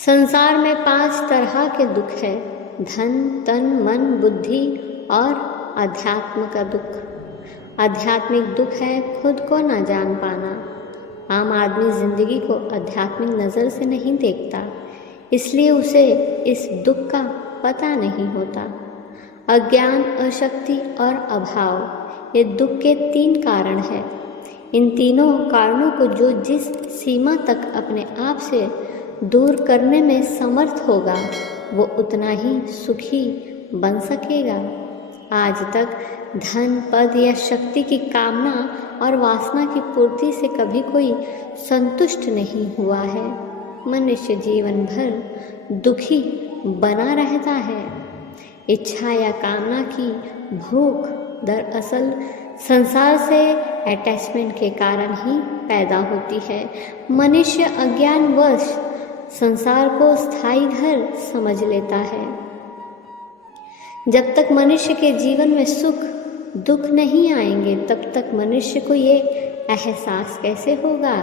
संसार में 5 तरह के दुख है। धन, तन, मन, बुद्धि और अध्यात्म का दुख। आध्यात्मिक दुख है खुद को न जान पाना। आम आदमी जिंदगी को आध्यात्मिक नज़र से नहीं देखता, इसलिए उसे इस दुख का पता नहीं होता। अज्ञान, अशक्ति और अभाव ये दुख के 3 कारण हैं। इन तीनों कारणों को जो जिस सीमा तक अपने आप से दूर करने में समर्थ होगा वो उतना ही सुखी बन सकेगा। आज तक धन, पद या शक्ति की कामना और वासना की पूर्ति से कभी कोई संतुष्ट नहीं हुआ है। मनुष्य जीवन भर दुखी बना रहता है। इच्छा या कामना की भूख दरअसल संसार से अटैचमेंट के कारण ही पैदा होती है। मनुष्य अज्ञानवश संसार को स्थायी घर समझ लेता है। जब तक मनुष्य के जीवन में सुख दुख नहीं आएंगे तब तक मनुष्य को ये एहसास कैसे होगा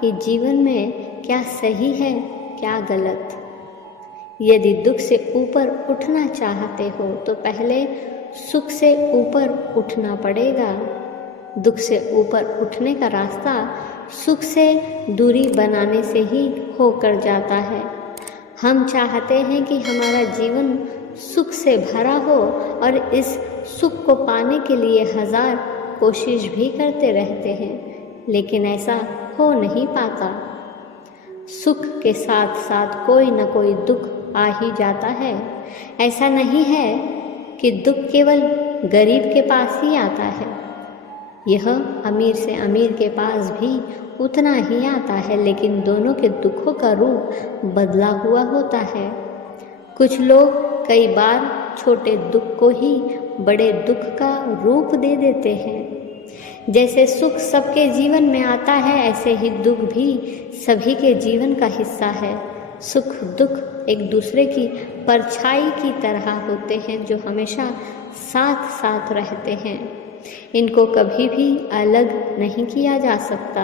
कि जीवन में क्या सही है क्या गलत। यदि दुख से ऊपर उठना चाहते हो तो पहले सुख से ऊपर उठना पड़ेगा। दुख से ऊपर उठने का रास्ता सुख से दूरी बनाने से ही होकर जाता है। हम चाहते हैं कि हमारा जीवन सुख से भरा हो और इस सुख को पाने के लिए 1000 कोशिश भी करते रहते हैं, लेकिन ऐसा हो नहीं पाता। सुख के साथ साथ कोई न कोई दुख आ ही जाता है। ऐसा नहीं है कि दुख केवल गरीब के पास ही आता है। यह अमीर से अमीर के पास भी उतना ही आता है, लेकिन दोनों के दुखों का रूप बदला हुआ होता है। कुछ लोग कई बार छोटे दुख को ही बड़े दुख का रूप दे देते हैं। जैसे सुख सबके जीवन में आता है, ऐसे ही दुख भी सभी के जीवन का हिस्सा है। सुख दुख एक दूसरे की परछाई की तरह होते हैं जो हमेशा साथ साथ रहते हैं। इनको कभी भी अलग नहीं किया जा सकता।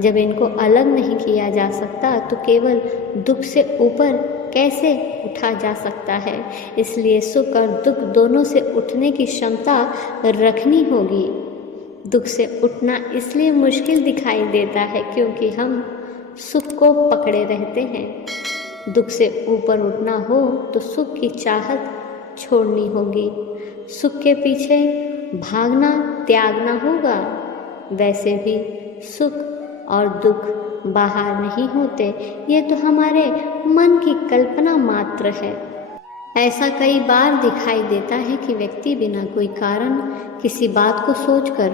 जब इनको अलग नहीं किया जा सकता तो केवल दुख से ऊपर कैसे उठा जा सकता है। इसलिए सुख और दुख दोनों से उठने की क्षमता रखनी होगी। दुख से उठना इसलिए मुश्किल दिखाई देता है क्योंकि हम सुख को पकड़े रहते हैं। दुख से ऊपर उठना हो तो सुख की चाहत छोड़नी होगी। सुख के पीछे भागना त्यागना होगा। वैसे भी सुख और दुख बाहर नहीं होते, ये तो हमारे मन की कल्पना मात्र है। ऐसा कई बार दिखाई देता है कि व्यक्ति बिना कोई कारण किसी बात को सोचकर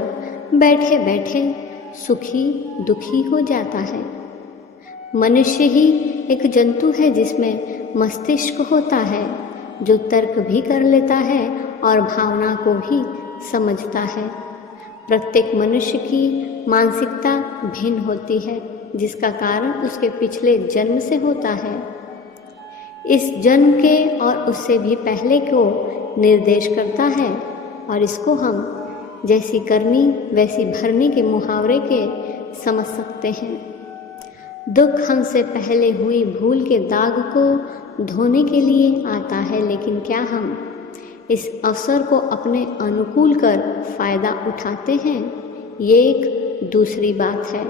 बैठे बैठे सुखी दुखी हो जाता है। मनुष्य ही एक जंतु है जिसमें मस्तिष्क होता है, जो तर्क भी कर लेता है और भावना को भी समझता है। प्रत्येक मनुष्य की मानसिकता भिन्न होती है, जिसका कारण उसके पिछले जन्म से होता है। इस जन्म के और उससे भी पहले को निर्देश करता है और इसको हम जैसी करनी वैसी भरनी के मुहावरे के समझ सकते हैं। दुख हमसे पहले हुई भूल के दाग को धोने के लिए आता है, लेकिन क्या हम इस अवसर को अपने अनुकूल कर फायदा उठाते हैं, ये एक दूसरी बात है।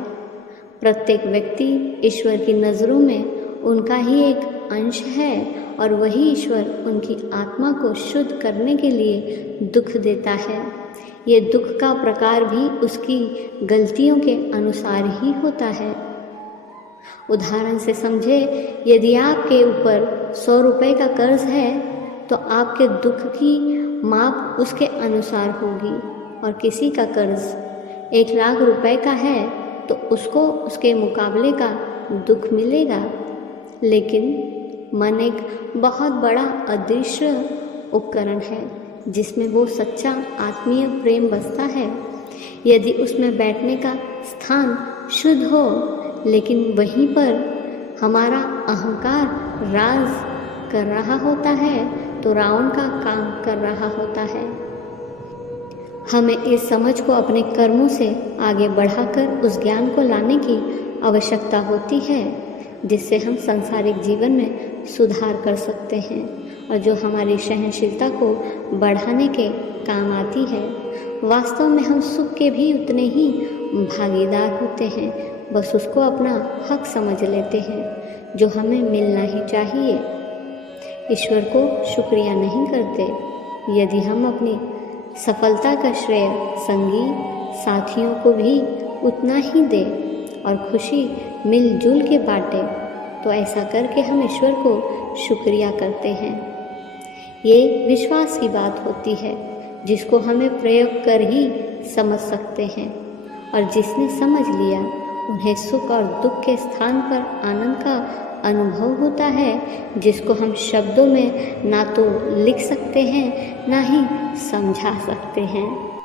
प्रत्येक व्यक्ति ईश्वर की नज़रों में उनका ही एक अंश है और वही ईश्वर उनकी आत्मा को शुद्ध करने के लिए दुख देता है। ये दुख का प्रकार भी उसकी गलतियों के अनुसार ही होता है। उदाहरण से समझे, यदि आपके ऊपर 100 रुपये का कर्ज है तो आपके दुख की माप उसके अनुसार होगी, और किसी का कर्ज 1 लाख रुपए का है तो उसको उसके मुकाबले का दुख मिलेगा। लेकिन मन एक बहुत बड़ा अदृश्य उपकरण है जिसमें वो सच्चा आत्मीय प्रेम बसता है। यदि उसमें बैठने का स्थान शुद्ध हो, लेकिन वहीं पर हमारा अहंकार राज कर रहा होता है तो रावण का काम कर रहा होता है। हमें इस समझ को अपने कर्मों से आगे बढ़ाकर उस ज्ञान को लाने की आवश्यकता होती है। जिससे हम सांसारिक जीवन में सुधार कर सकते हैं और जो हमारी सहनशीलता को बढ़ाने के काम आती है। वास्तव में हम सुख के भी उतने ही भागीदार होते हैं, बस उसको अपना हक समझ लेते हैं जो हमें मिलना ही चाहिए। ईश्वर को शुक्रिया नहीं करते। यदि हम अपनी सफलता का श्रेय संगी साथियों को भी उतना ही दें और खुशी मिलजुल के बांटें, तो ऐसा करके हम ईश्वर को शुक्रिया करते हैं। ये विश्वास की बात होती है जिसको हमें प्रयोग कर ही समझ सकते हैं, और जिसने समझ लिया उन्हें सुख और दुख के स्थान पर आनंद का अनुभव होता है, जिसको हम शब्दों में ना तो लिख सकते हैं ना ही समझा सकते हैं।